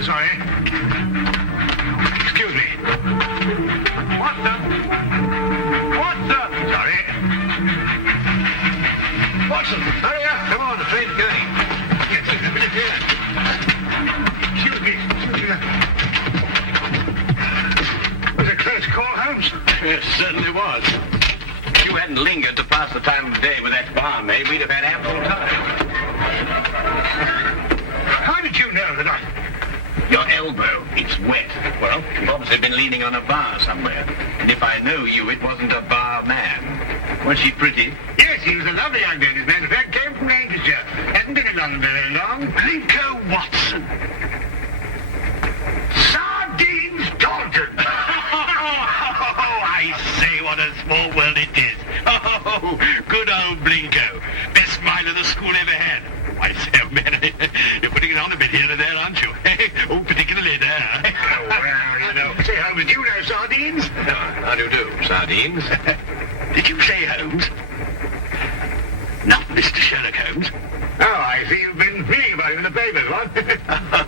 Oh, sorry. Excuse me. Watson! Watson! Sorry. Watson, hurry up. Come on, the train's going. Yes, just a minute here. Excuse me. Was it close call, Holmes? Yes, certainly was. If you hadn't lingered to pass the time of the day with that barmaid, we'd have had ample time. How did you know that Your elbow, it's wet. Well, you've obviously been leaning on a bar somewhere. And if I know you, it wasn't a bar man. Was she pretty? Yes, he was a lovely young lady. As a matter of fact, came from Lancashire. Hasn't been in London very long. Blinko Watson. Sardines Dalton. Oh, I say, what a small world it is. Oh, good old Blinko. Best smile of the school ever had. I say, oh, man, you're putting it on a bit here and there, aren't you? Oh, particularly there. Oh, well, you know. Say, Holmes, do you know sardines? How do you do, sardines? Did you say Holmes? Not Mr. Sherlock Holmes. Oh, I see you've been reading about him in the papers, what?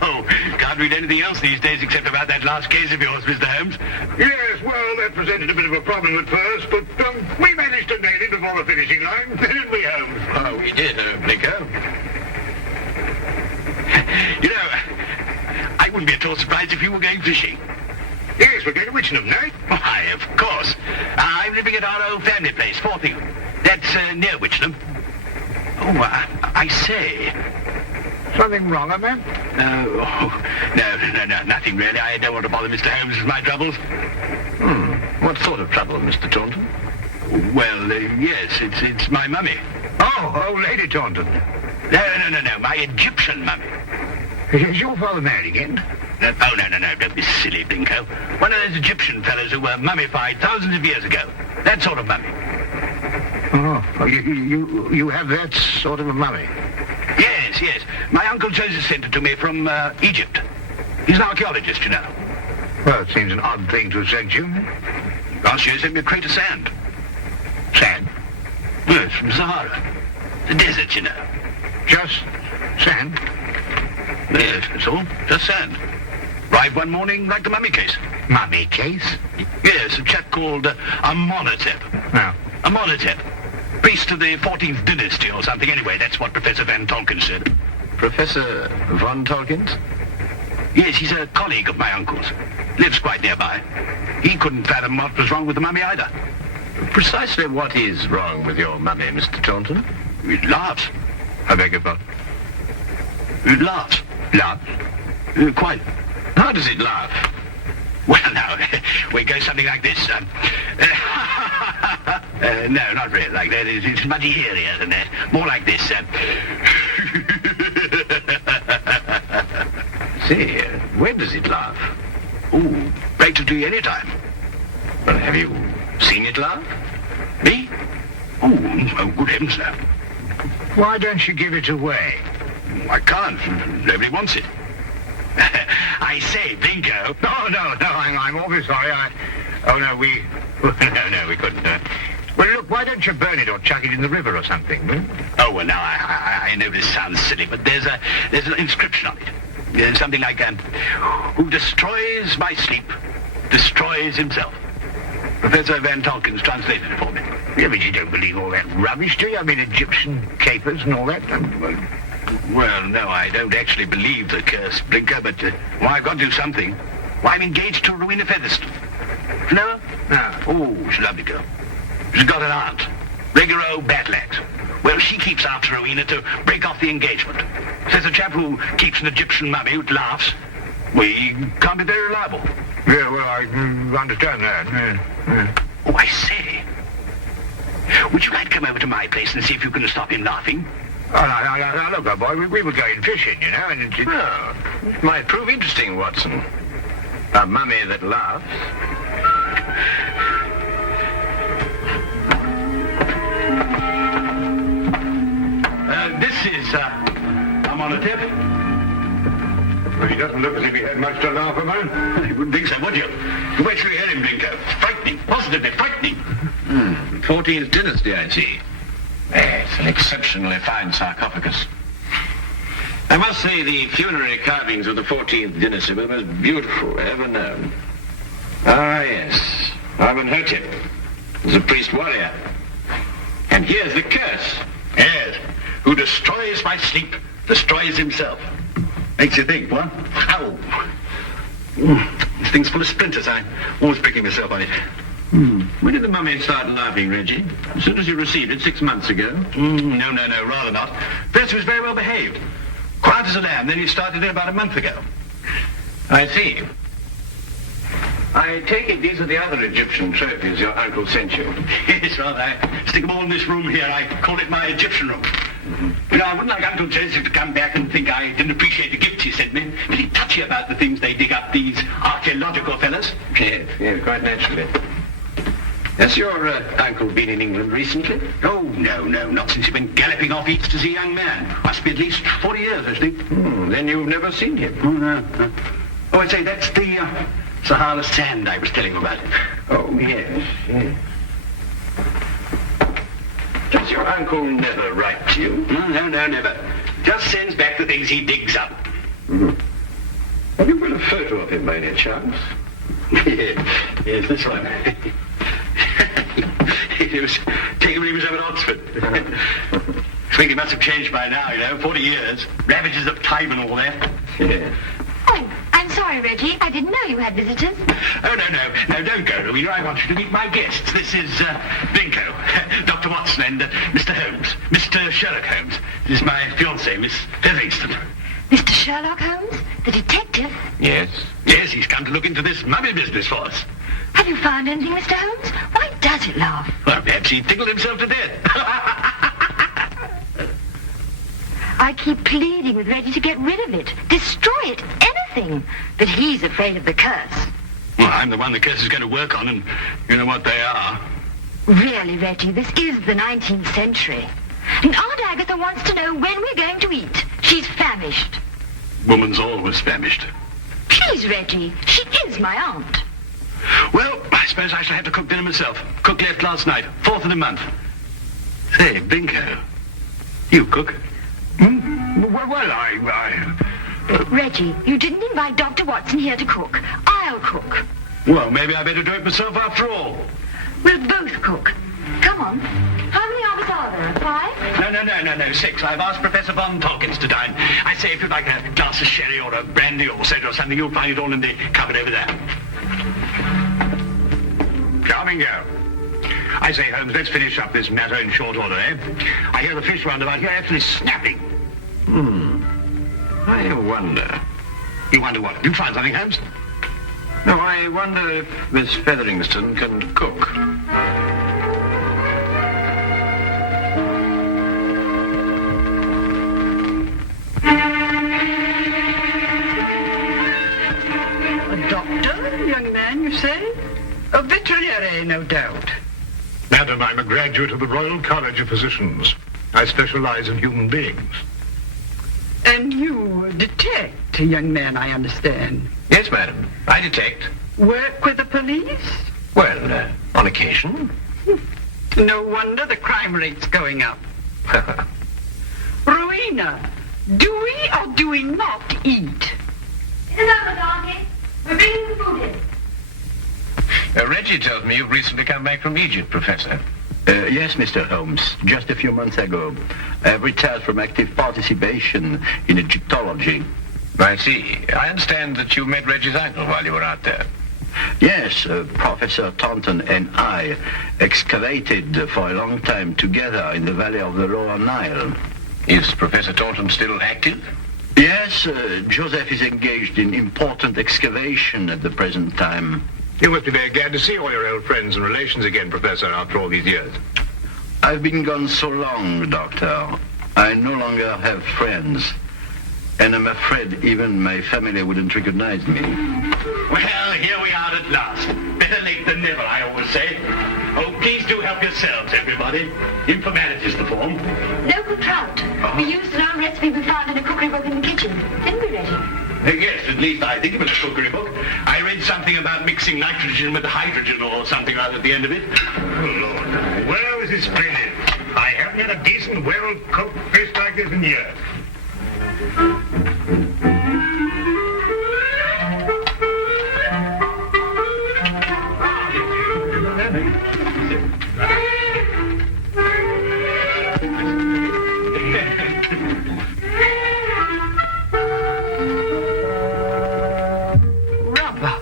Oh, can't read anything else these days except about that last case of yours, Mr. Holmes. Yes, well, that presented a bit of a problem at first, but we managed to nail it before the finishing line, didn't we, Holmes? Oh, we did, Blinko. You know, I wouldn't be at all surprised if you were going fishing. Yes, we're going to Witchenham, no? Why, of course. I'm living at our old family place, Forthing. That's near Witchenham. Oh, I say. Something wrong, man? No, nothing really. I don't want to bother Mr. Holmes with my troubles. What sort of trouble, Mr. Taunton? Well, yes, it's my mummy. Oh, Lady Taunton. No, my Egyptian mummy. Is your father married again? No, don't be silly, Blinko. One of those Egyptian fellows who were mummified thousands of years ago. That sort of mummy. Oh, you have that sort of a mummy? Yes. My Uncle Joseph sent it to me from Egypt. He's an archaeologist, you know. Well, it seems an odd thing to have sent you. Last year he sent me a crate of sand. Sand? Yes, from Sahara. The desert, you know. Just sand? Yes, that's all. Just sand. Arrived one morning like the mummy case. Mummy case? Yes, a chap called Amenhotep. No. Amenhotep. Priest of the 14th dynasty or something. Anyway, that's what Professor Van Tolkien said. Professor Von Tolkien? Yes, he's a colleague of my uncle's. Lives quite nearby. He couldn't fathom what was wrong with the mummy either. Precisely what is wrong with your mummy, Mr. Taunton? It laughs. I beg your pardon? It laughs. Laughs? Quite. How does it laugh? Well, now, we go something like this. No, not really like that. It's much eerier than that. More like this. Say, when does it laugh? Oh, practically any time. Well, have you seen it laugh? Me? Oh, good heavens, no. Why don't you give it away? I can't. Nobody wants it. I say, Blinko. No, I'm awfully sorry. We couldn't. Well, look, why don't you burn it or chuck it in the river or something? Oh, well, now, I know this sounds silly, but there's an inscription on it. There's something like, who destroys my sleep, destroys himself. Professor Van Tolkien's translated it for me. Yeah, but you don't believe all that rubbish, do you? I mean, Egyptian capers and all that. Well, no, I don't actually believe the curse, Blinker, but I've got to do something. Why, I'm engaged to Rowena Featherstone. You know? No. Oh, she's a lovely girl. She's got an aunt, regular old battle axe. Well, she keeps after Rowena to break off the engagement. Says a chap who keeps an Egyptian mummy who laughs, we can't be very reliable. Yeah, well, I understand that. Yeah. Oh, I say. Would you like to come over to my place and see if you can stop him laughing? Oh, no, look, boy, we were going fishing, you know, and Well, it might prove interesting, Watson. A mummy that laughs. This is, Amenhotep. Well, he doesn't look as if he had much to laugh about. You wouldn't think so, would you? You wait till you hear him, Blinko. Frightening, positively frightening. 14th dynasty, I see. It's an exceptionally fine sarcophagus. I must say the funerary carvings of the 14th dynasty were the most beautiful ever known. Ah, yes. Amenhotep was a priest warrior. And here's the curse. Yes. Who destroys by sleep, destroys himself. Makes you think, what? Ow. This thing's full of splinters. I'm always pricking myself on it. When did the mummy start laughing, Reggie? As soon as you received it 6 months ago? No, rather not. First he was very well behaved. Quiet as a lamb, then he started it about a month ago. I see. I take it these are the other Egyptian trophies your uncle sent you. Yes, rather. I stick them all in this room here. I call it my Egyptian room. You know, I wouldn't like Uncle Joseph to come back and think I didn't appreciate the gifts he sent me. Pretty touchy about the things they dig up, these archaeological fellas. Yes, quite naturally. Has your uncle been in England recently? Oh, no, not since he's been galloping off east as a young man. Must be at least 40 years, I think. Then you've never seen him? Oh, no. Oh, I'd say that's the Sahara sand I was telling you about. Oh, yes. Does your uncle never write to you? No, never. Just sends back the things he digs up. Have you got a photo of him by any chance? Yes, this one. It was taken when he was over at Oxford. I think he must have changed by now, 40 years. Ravages of time and all that. Yes. Oh, I'm sorry, Reggie. I didn't know you had visitors. Oh, no, don't go, Rowena. I want you to meet my guests. This is Blinko, Dr. Watson, and Mr. Holmes, Mr. Sherlock Holmes. This is my fiancée, Miss Featherston. Mr. Sherlock Holmes, the detective? Yes. Yes, he's come to look into this mummy business for us. Have you found anything, Mr. Holmes? Why does it laugh? Well, perhaps he tickled himself to death. I keep pleading with Reggie to get rid of it. Destroy it. Anything. But he's afraid of the curse. Well, I'm the one the curse is going to work on, and you know what they are. Really, Reggie, this is the 19th century. And Aunt Agatha wants to know when we're going to eat. She's famished. Woman's always famished. Please, Reggie. She is my aunt. Well, I suppose I shall have to cook dinner myself. Cook left last night, 4th of the month. Say, Blinko, you cook? Reggie, you didn't invite Dr. Watson here to cook. I'll cook. Well, maybe I better do it myself after all. We'll both cook. Come on. How many of us are there? 5? No, 6. I've asked Professor Von Tolkins to dine. I say, if you'd like a glass of sherry or a brandy or soda or something, you'll find it all in the cupboard over there. Charming girl. I say, Holmes, let's finish up this matter in short order, eh? I hear the fish roundabout here actually snapping. I wonder. You wonder what? You find something, Holmes? No, I wonder if Miss Featherston can cook. A doctor, young man, you say? A veterinary, no doubt. Madam, I'm a graduate of the Royal College of Physicians. I specialize in human beings. And you detect, young man, I understand. Yes, madam. I detect. Work with the police? Well, on occasion. No wonder the crime rate's going up. Rowena, do we or do we not eat? It's over, Darky. We're bringing the food in. Reggie tells me you've recently come back from Egypt, Professor. Yes, Mr. Holmes. Just a few months ago, I have retired from active participation in Egyptology. I see. I understand that you met Reggie's uncle while you were out there. Yes, Professor Taunton and I excavated for a long time together in the valley of the Lower Nile. Is Professor Taunton still active? Yes, Joseph is engaged in important excavation at the present time. You must be very glad to see all your old friends and relations again, Professor, after all these years. I've been gone so long, Doctor. I no longer have friends. And I'm afraid even my family wouldn't recognize me. Well, here we are at last. Better late than never, I always say. Oh, please do help yourselves, everybody. Informality's the form. Local trout. We used an old recipe we found in a cookery book in the kitchen. Didn't we, Reggie? Yes, at least I think it was a cookery book. I read something about mixing nitrogen with hydrogen or something like at the end of it. Oh, Lord. Well, this is splendid. I haven't had a decent, well-cooked fish like this in years. Rubber.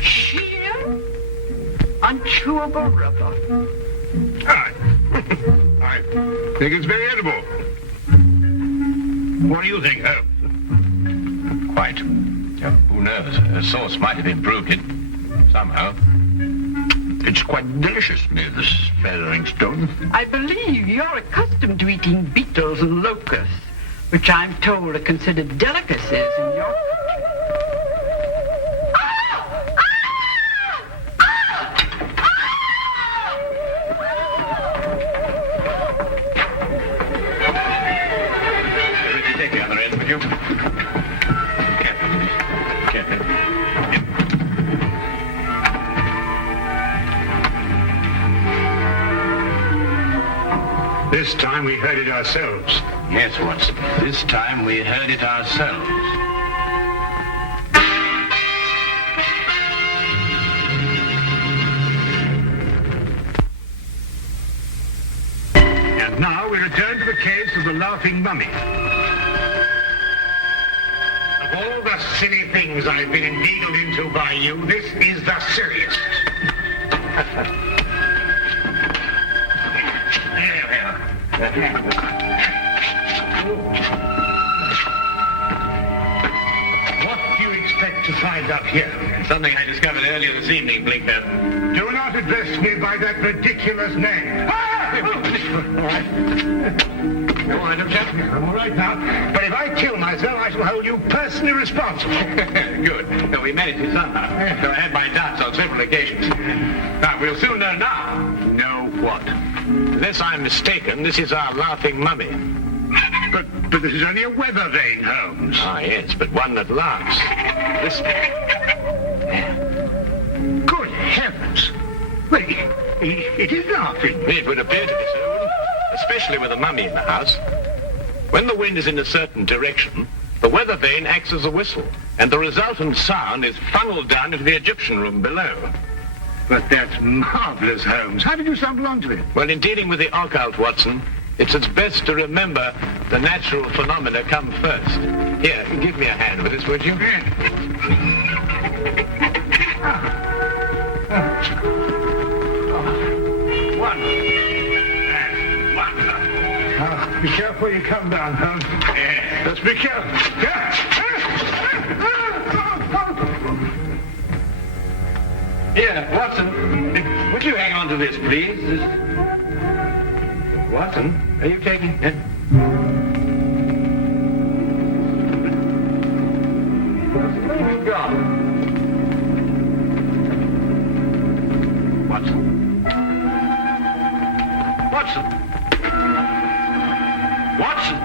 Sheer, unchewable rubber. I think it's very edible. What do you think, Holmes? Quite. Who knows? A sauce might have improved it. Somehow. It's quite delicious, Miss Featheringstone. I believe you're accustomed to eating beetles and locusts, which I'm told are considered delicacies in your... Take the other end, would you? Careful, please. Careful. This time we heard it ourselves. Yes, Watson. This time we heard it ourselves. And now we return to the case of the Laughing Mummy. Of all the silly things I've been inveigled into by you, this is the silliest. There we are. What do you expect to find up here? Something I discovered earlier this evening, Blinker. Do not address me by that ridiculous name. All right. Go on, old chap. I'm all right now. But if I kill myself, I shall hold you personally responsible. Good. No, we managed it somehow. Though I had my doubts on several occasions. Now, we'll soon know now. Know what? Unless I'm mistaken, this is our laughing mummy. But this is only a weather vane, Holmes. Ah, yes, but one that laughs. This... Good heavens. Well, it is laughing. It would appear to be so, especially with a mummy in the house. When the wind is in a certain direction, the weather vane acts as a whistle, and the resultant sound is funneled down into the Egyptian room below. But that's marvelous, Holmes. How did you stumble onto it? Well, in dealing with the occult, Watson, it's best to remember the natural phenomena come first. Here, give me a hand with this, would you? One. Be careful you come down, Holmes. Let's be careful. Here, Watson, would you hang on to this, please? Watson, are you taking it? Where have you gone? Watson? Watson? Watson?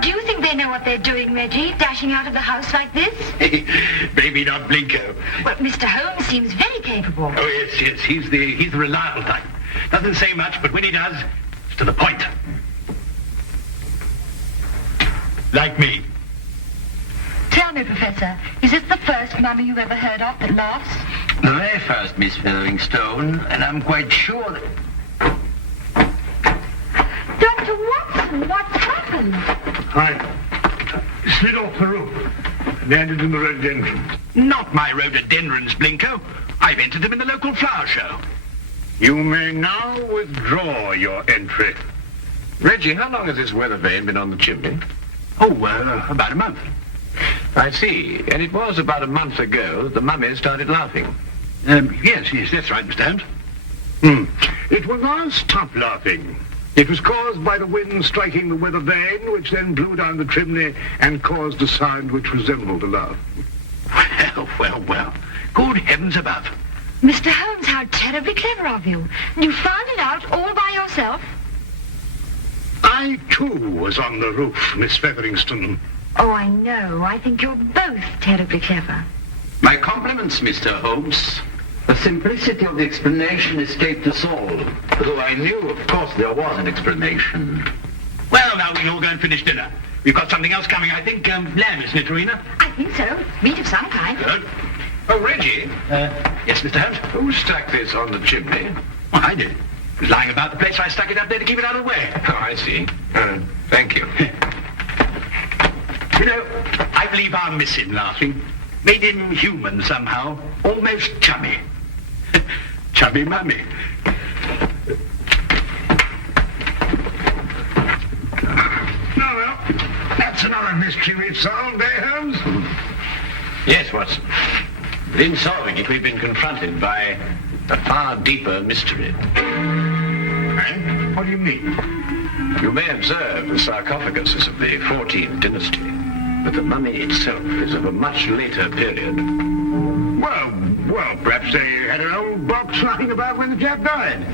Do you think they know what they're doing, Reggie, dashing out of the house like this? Maybe not Blinko. Well, Mr. Holmes seems very capable. Oh, yes, he's the reliable type. Doesn't say much, but when he does, it's to the point. Like me. Tell me, Professor, is this the first mummy you've ever heard of that laughs? The very first, Miss Featheringstone, and I'm quite sure that... Dr. Watson, what's happened? I slid off the roof. Landed in the rhododendrons. Not my rhododendrons, Blinko. I've entered them in the local flower show. You may now withdraw your entry. Reggie, how long has this weather vane been on the chimney? Oh, about a month. I see. And it was about a month ago that the mummy started laughing. Yes, that's right, Mr. Holmes. It was not stop laughing. It was caused by the wind striking the weather vane, which then blew down the chimney and caused a sound which resembled a laugh. Well. Good heavens above. Mr. Holmes, how terribly clever of you. You found it out all by yourself? I, too, was on the roof, Miss Featheringstone. Oh, I know. I think you're both terribly clever. My compliments, Mr. Holmes. The simplicity of the explanation escaped us all, although I knew, of course, there was an explanation. Well, now we can all go and finish dinner. We've got something else coming, I think. Lamb, isn't it, Rena? I think so. Meat of some kind. Good. Oh, Reggie. Yes, Mr. Holmes? Who stuck this on the chimney? Well, I did. It was lying about the place. I stuck it up there to keep it out of the way. Oh, I see. Thank you. You know, I believe I'll miss him laughing. Made him human somehow. Almost chummy. Chummy mummy. Well, that's another mystery we've solved, eh, Holmes? Yes, Watson. But in solving it, we've been confronted by a far deeper mystery. And what do you mean? You may observe the sarcophagus is of the 14th dynasty, but the mummy itself is of a much later period. Well, perhaps they had an old box lying about when the chap died.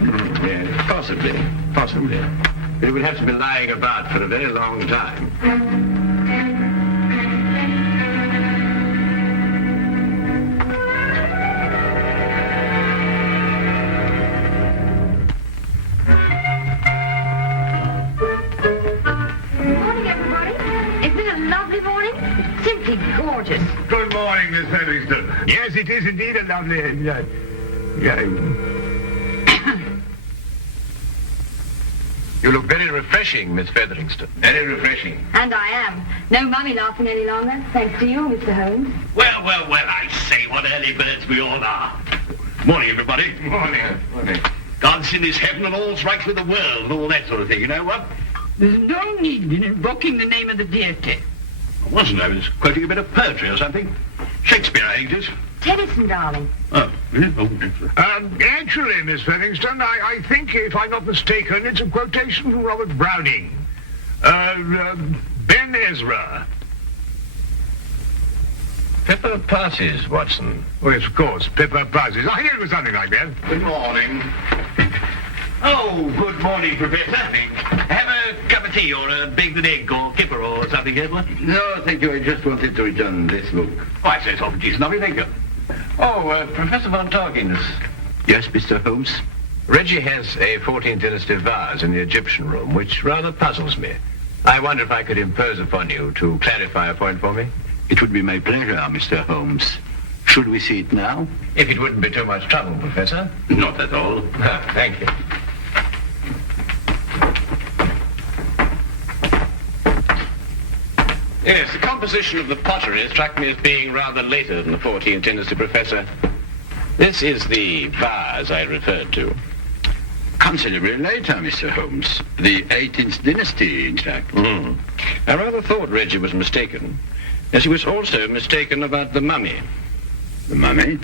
Yes, possibly. But it would have to be lying about for a very long time. Gorgeous. Good morning, Miss Featherston. Yes, it is indeed a lovely... You look very refreshing, Miss Featherington. Very refreshing. And I am. No mummy laughing any longer, thanks to you, Mr. Holmes. Well, I say, what early birds we all are. Morning, everybody. Morning. God's in his heaven and all's right with the world and all that sort of thing, you know what? There's no need in invoking the name of the deity. I wasn't. I was quoting a bit of poetry or something. Shakespeare, I think it is. Tennyson, darling. Oh, really? Oh, Actually, Miss Featherston, I think, if I'm not mistaken, it's a quotation from Robert Browning. Ben Ezra. Pippa passes, Watson. Oh, yes, of course, Pippa passes. I knew it was something like that. Good morning. Oh, good morning, Professor. Have a cup of tea or a baked egg or kipper or something, Edward? No, thank you. I just wanted to return this book. Oh, I say it's awfully decent of you, thank you. Oh, Professor Von Torkins. Yes, Mr. Holmes? Reggie has a 14th dynasty vase in the Egyptian room, which rather puzzles me. I wonder if I could impose upon you to clarify a point for me? It would be my pleasure, Mr. Holmes. Should we see it now? If it wouldn't be too much trouble, Professor. Not at all. Thank you. Yes, the composition of the pottery struck me as being rather later than the 14th dynasty, Professor. This is the vase I referred to. Considerably later, Mr. Holmes. The 18th dynasty, in fact. I rather thought Reggie was mistaken, as he was also mistaken about the mummy. The mummy?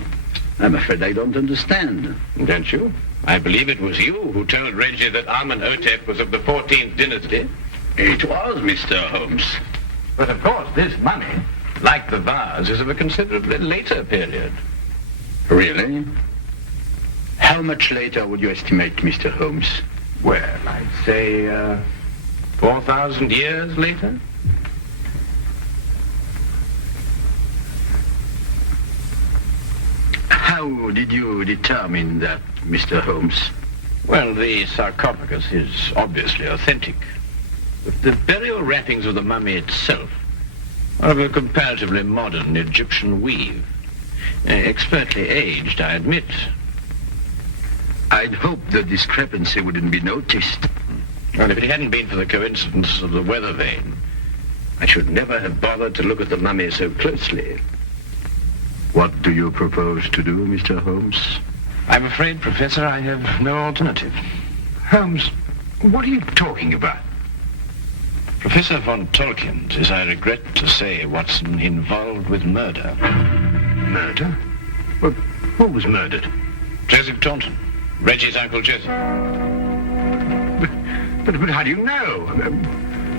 I'm afraid I don't understand. Don't you? I believe it was you who told Reggie that Amenhotep was of the 14th dynasty. It was, Mr. Holmes. But of course, this mummy, like the vase, is of a considerably later period. Really? How much later would you estimate, Mr. Holmes? Well, I'd say 4,000 years later. How did you determine that, Mr. Holmes? Well, the sarcophagus is obviously authentic. But the burial wrappings of the mummy itself are of a comparatively modern Egyptian weave. Expertly aged, I admit. I'd hoped the discrepancy wouldn't be noticed. Well, if it hadn't been for the coincidence of the weather vane, I should never have bothered to look at the mummy so closely. What do you propose to do, Mr. Holmes? I'm afraid, Professor, I have no alternative. Holmes, what are you talking about? Professor Von Torkins is, I regret to say, Watson, involved with murder. Murder? Well, who was murdered? Joseph Taunton, Reggie's Uncle Joseph. But how do you know?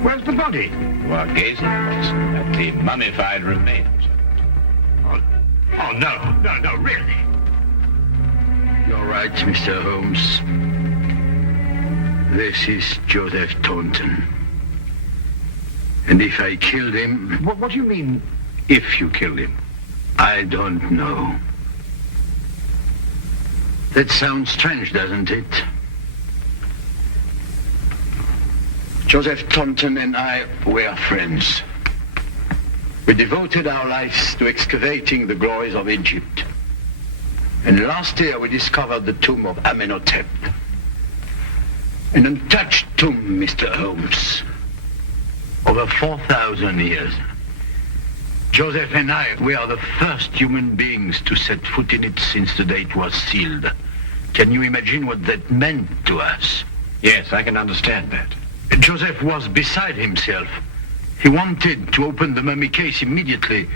Where's the body? You are gazing, Watson, at the mummified remains. Oh, no, really. You're right, Mr. Holmes. This is Joseph Taunton. And if I killed him... What do you mean, if you killed him? I don't know. That sounds strange, doesn't it? Joseph Taunton and I were friends. We devoted our lives to excavating the glories of Egypt. And last year we discovered the tomb of Amenhotep. An untouched tomb, Mr. Holmes. Over 4,000 years. Joseph and I were the first human beings to set foot in it since the day it was sealed. Can you imagine what that meant to us? Yes, I can understand that. Joseph was beside himself. He wanted to open the mummy case immediately,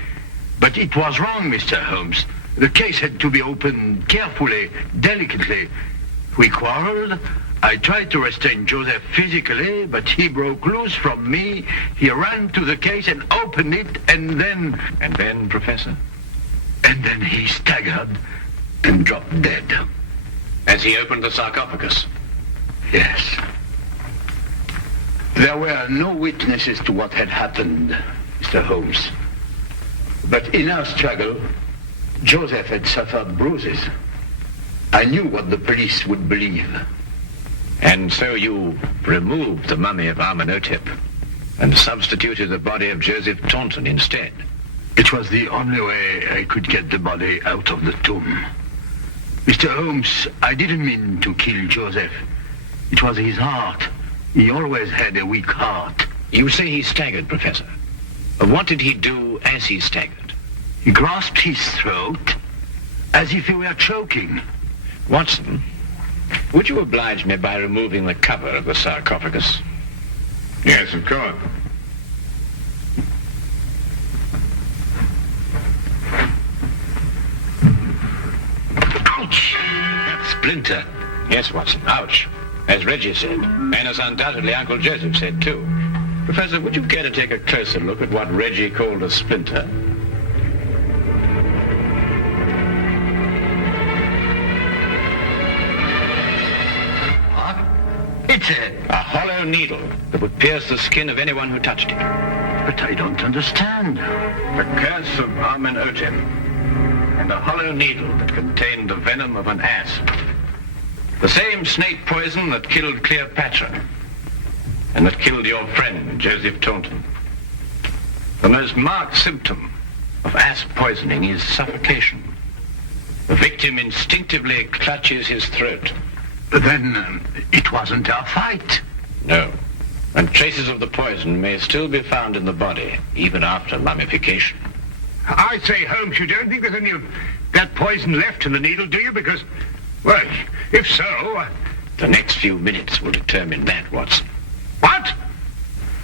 but it was wrong, Mr. Holmes. The case had to be opened carefully, delicately. We quarreled. I tried to restrain Joseph physically, but he broke loose from me. He ran to the case and opened it, and then... And then, Professor? And then he staggered and dropped dead. As he opened the sarcophagus? Yes. There were no witnesses to what had happened, Mr. Holmes. But in our struggle, Joseph had suffered bruises. I knew what the police would believe. And so you removed the mummy of Amenhotep and substituted the body of Joseph Taunton instead? It was the only way I could get the body out of the tomb. Mr. Holmes, I didn't mean to kill Joseph. It was his heart. He always had a weak heart. You say he staggered, Professor. What did he do as he staggered? He grasped his throat as if he were choking. Watson, would you oblige me by removing the cover of the sarcophagus? Yes, of course. Ouch! That splinter. Yes, Watson, ouch. As Reggie said, and as undoubtedly Uncle Joseph said, too. Professor, would you care to take a closer look at what Reggie called a splinter? It's a hollow needle that would pierce the skin of anyone who touched it. But I don't understand. The curse of Amenhotep, and a hollow needle that contained the venom of an asp. The same snake poison that killed Cleopatra, and that killed your friend, Joseph Taunton. The most marked symptom of asp poisoning is suffocation. The victim instinctively clutches his throat. Then it wasn't our fight. No. And traces of the poison may still be found in the body, even after mummification. I say, Holmes, you don't think there's any of that poison left in the needle, do you? Because, well, if so... The next few minutes will determine that, Watson. What?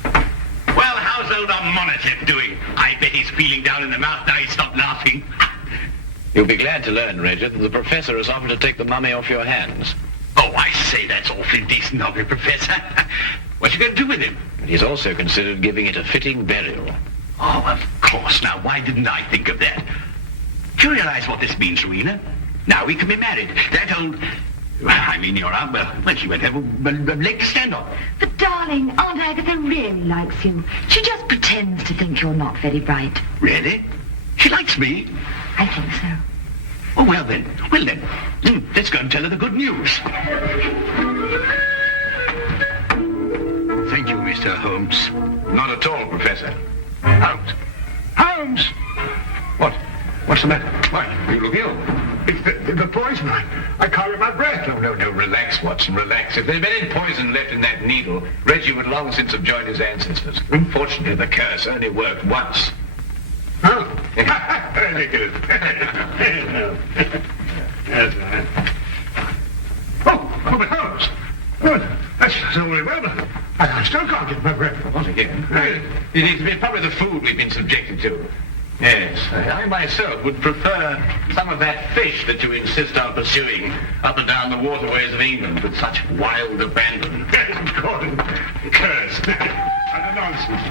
Well, how's old Amenhotep doing? I bet he's feeling down in the mouth now he's stopped laughing. You'll be glad to learn, Reggie, that the professor has offered to take the mummy off your hands. Oh, I say, that's awfully decent of you, Professor. What you going to do with him? And he's also considered giving it a fitting burial. Oh, of course. Now, why didn't I think of that? Do you realize what this means, Rowena? Now we can be married. That old... I mean, your aunt, well, she won't have a leg to stand on. But, darling, Aunt Agatha really likes you. She just pretends to think you're not very bright. Really? She likes me? I think so. Oh, well then, let's go and tell her the good news. Thank you, Mr. Holmes. Not at all, Professor. Holmes! Holmes! What? What's the matter? Why, you look ill. It's the poison. I can't get my breath. No, relax, Watson, relax. If there'd been any poison left in that needle, Reggie would long since have joined his ancestors. Unfortunately, the curse only worked once. Oh. Very good. That's right. Oh, but Holmes. Good. That's all very well, but I still can't get my breath. What again? It needs to be probably the food we've been subjected to. Yes, I myself would prefer some of that fish that you insist on pursuing up and down the waterways of England with such wild abandon. Curse. Utter nonsense.